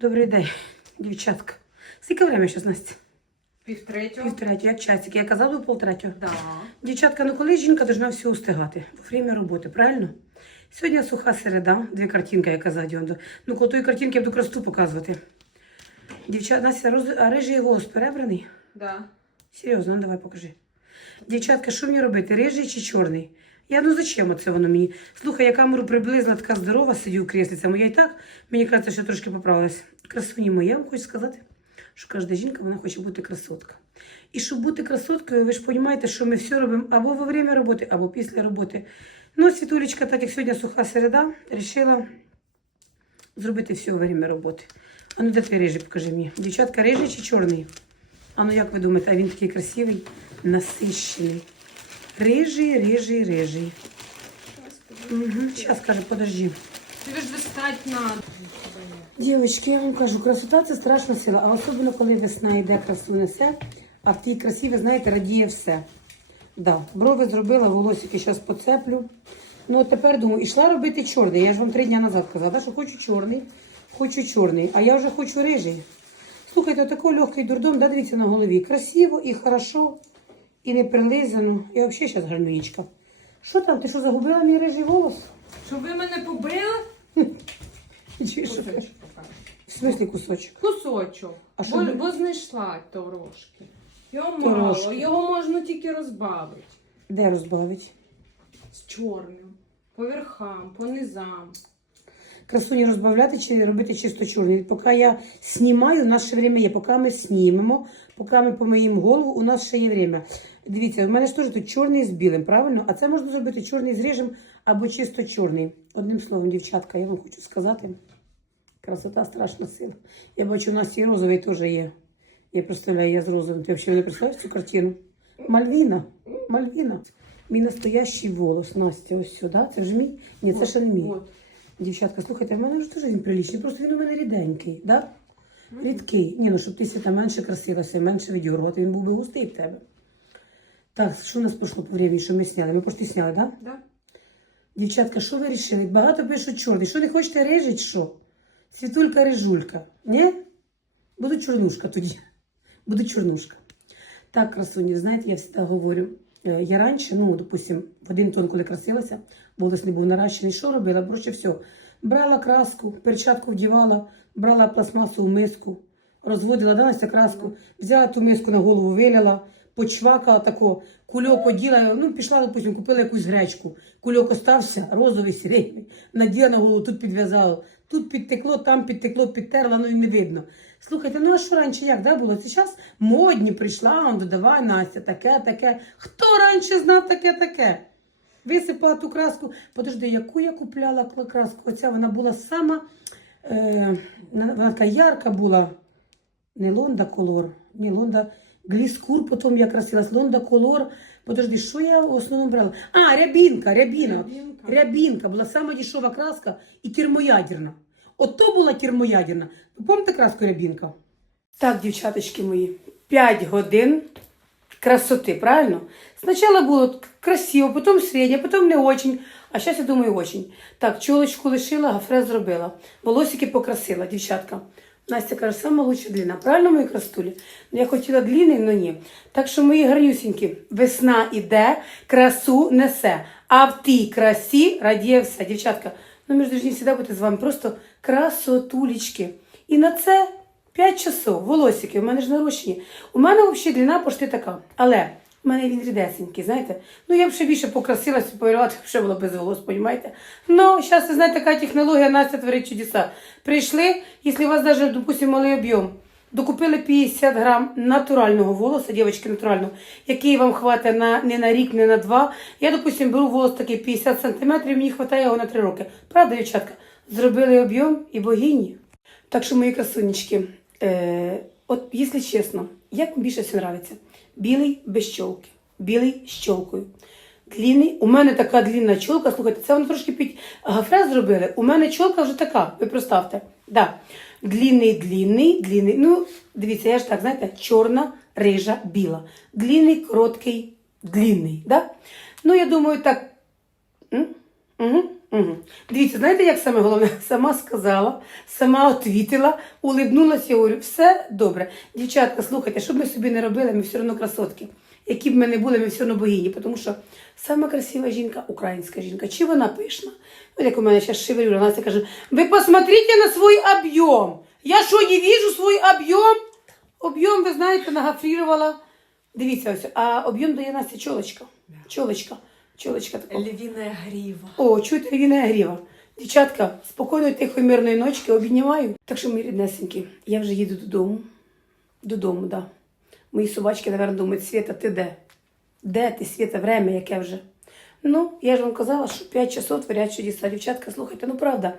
Добрий день, дівчатка. Скільки время зараз, Настя? Півтретього. Півтретього, як часик. Я казала до полтретього. Да. Дівчатка, ну коли жінка должна все устигати? Во время роботи, правильно? Сьогодні суха середа, дві картинки, я казала, Діондо. Ну, коли тої картинки я буду красоту показувати. Дівчата, Настя, роз... а рижий голос перебраний? Да. Серйозно, ну давай покажи. Дівчатка, що мені робити? Рижий чи чорний? Я ну зачем оце воно мені? Слухай, я камеру приблизила, така здорова, сидю у креслі. Це моя і так, мені кажеться, що трошки поправилась. Красуні мої, я вам хочу сказати, що кожна жінка вона хоче бути красотка. І щоб бути красоткою, ви ж розумієте, що ми все робимо або во время роботи, або після роботи. Ну, Світулечка, так як сьогодні суха середа, вирішила зробити все во время роботи. А ну де твій рижий, покажи мені. Дівчатка, рижий чи чорний? А ну як ви думаєте, а він такий красивий, насищений. Рижий, рижий, рижий. Угу. Зараз каже, подожди. Тобі ж достать надо. Дівчатки, я вам кажу, красота це страшна сила, а особливо коли весна йде, красу несе, а в тій красі, ви знаєте, радіє все. Да, брови зробила, волосики зараз поцеплю. Ну от тепер думаю, ішла робити чорний. Я ж вам три дні назад казала, що хочу чорний, хочу чорний, а я вже хочу рижий. Слухайте, отакий легкий дурдом, да, дивіться на голові. Красиво і хорошо, і не прилизано. Я взагалі зараз гарнуєчка. Що там, ти що загубила мій рижий волос? Щоб ви мене побили? Чи що? Кусочок покажу. В смислі кусочок? Кусочок. А що бо, ви- бо знайшла трошки. Його мало, його можна тільки розбавити. Де розбавить? З чорним. По верхам, по низам. Красуні розбавляти чи робити чисто чорний. Поки я знімаю, у нас ще время є. Поки ми знімемо, поки ми помиємо голову, у нас ще є время. Дивіться, у мене ж теж тут чорний з білим, правильно? А це можна зробити чорний з рижем або чисто чорний. Одним словом, дівчатка, я вам хочу сказати, красота страшна сила. Я бачу, у нас і розовий теж є. Я представляю, я з розовим. Ти взагалі не представляєш цю картину? Мальвіна, Мальвіна. Мій настоящий волос, Настя, ось сюди. Це ж мій? Ні, це ще не мій. Дівчатка, слухайте, в мене вже теж він приличний, просто він у мене ріденький, да? Рідкий. Ні, ну щоб ти світа менше красилася, менше видьоргувати, він був би густий в тебе. Так, що у нас пішло по времени, що ми сняли? Ми пошти сняли, так? Да? Да? Дівчатка, що ви вирішили? Багато пишуть чорний. Що не хочете рижить, що? Світулька рижулька. Ні? Буду чорнушка тоді. Буду чорнушка. Так, красуні, знаєте, я завжди говорю. Е, Я раніше, ну, допустим, в один тон, коли красилася, волос не був наращений, що робила? Проще все. Брала краску, перчатку вдівала, брала пластмасову миску, розводила, дала краску, взяла ту миску на голову, вилила, почвакала тако, кульок оділа, ну, пішла, допустим, купила якусь гречку. Кульок остався, розовий, сірий, наділа на голову, тут підв'язала, тут підтекло, там підтекло, підтерла, ну і не видно. Слухайте, ну а що раніше як да, було? Зараз модні прийшла, он додавай, Настя, таке, таке. Хто раніше знав таке, таке? Висипала ту краску. Подожди, яку я купляла краску? Оця вона була сама, е, вона така ярка була. Не Лонда Колор, не Лонда Гліскур, потім я красилась, Лонда Колор. Подожди, що я в основному брала? А, рябінка, рябіна. Рябінка. Рябінка була сама дешева краска і термоядерна. Ото була термоядерна. Ви пам'ятаєте краску рябінка? Так, дівчаточки мої, 5 годин красоти, правильно? Спочатку було красиво, потім середньо, потім не очень, а зараз я думаю очень. Так, чолочку лишила, гафре зробила, волосики покрасила, дівчатка. Настя каже, сама лучша длина. Правильно, мої крастулі? Ну, я хотіла длинний, але ні. Так що, мої гарнюсінькі, весна іде, красу несе. А в тій красі радіє все. Дівчатка, ну ми ж повинні завжди бути з вами просто красотулечки. І на це 5 часов, волосики, у мене ж нарощені. У мене взагалі длина пошти така. Але в мене він рідесенький, знаєте. Ну я б ще більше покрасилася, повірила, ще було без волос, розумієте? Ну, зараз, ви знаєте, така технологія Настя творить чудеса. Прийшли, якщо у вас навіть, допустимо, малий об'єм, докупили 50 грам натурального волоса, дівчатки, натурального, який вам хватить на, не на рік, не на два. Я, допустимо, беру волос такий 50 сантиметрів, мені вистачає його на 3 роки. Правда, дівчатка? Зробили об'єм і богині. Так що, мої красунечки, е, от, якщо чесно, як вам більше все подобається? Білий без чолки, білий з чолкою. Длінний, у мене така длінна чолка, слухайте, це вони трошки під гафре зробили. У мене чолка вже така, ви представте. Да. Длінний, длінний, длінний. Ну, дивіться, я ж так, знаєте, чорна, рижа, біла. Длінний, короткий, длінний. Да? Ну, я думаю, так. М? Угу. Угу. Дивіться, знаєте, як саме головне? Сама сказала, сама отвітила, улибнулася говорю, все добре. Дівчатка, слухайте, що б ми собі не робили, ми все одно красотки. Які б ми не були, ми все одно богині, тому що сама красива жінка, українська жінка. Чи вона пишна? Ось як у мене зараз шевелюра, Настя каже, ви посмотрите на свій об'єм. Я що, не вижу свій об'єм? Об'єм, ви знаєте, нагafрірувала. Дивіться, ось, а об'єм дає Настя чолочка. Чолочка. Чолочка така. Львіна гріва. О, чуєте, він гріва. Дівчатка, спокійної, тихої, мирної ночки обійнімаю. Так що, мої ріднесенькі, я вже їду додому. Додому, да. Мої собачки, напевно, думають, Свята, ти де? Де ти, Свята, время яке вже? Ну, я ж вам казала, що 5 часов творять чудеса. Дівчатка, слухайте, ну правда.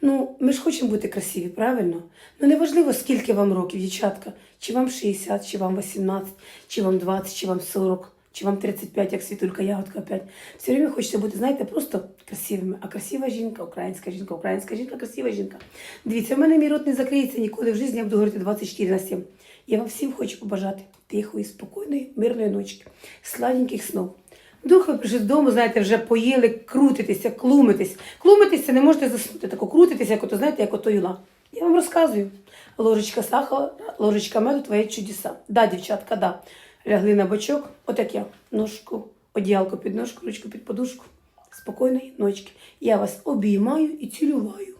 Ну, ми ж хочемо бути красиві, правильно? Ну неважливо, скільки вам років, дівчатка. Чи вам 60, чи вам 18, чи вам 20, чи вам 40, чи вам 35, як світулька ягодка опять. Все время хочеться бути, знаєте, просто красивими. А красива жінка, українська жінка, українська жінка, красива жінка. Дивіться, в мене мій рот не закриється ніколи в житті, я буду говорити 24 на 7. Я вам всім хочу побажати тихої, спокійної, мирної ночки, сладеньких снов. Вдруг ви прийшли додому, знаєте, вже поїли, крутитеся, клумитесь. Клумитися не можете заснути, тако крутитися, як ото, знаєте, як ото юла. Я вам розказую. Ложечка сахара, ложечка меду, твої чудеса. Да, дівчатка, да. Лягли на бочок, отак я, ножку, одіялко під ножку, ручку під подушку. Спокійної ночки. Я вас обіймаю і цілюваю.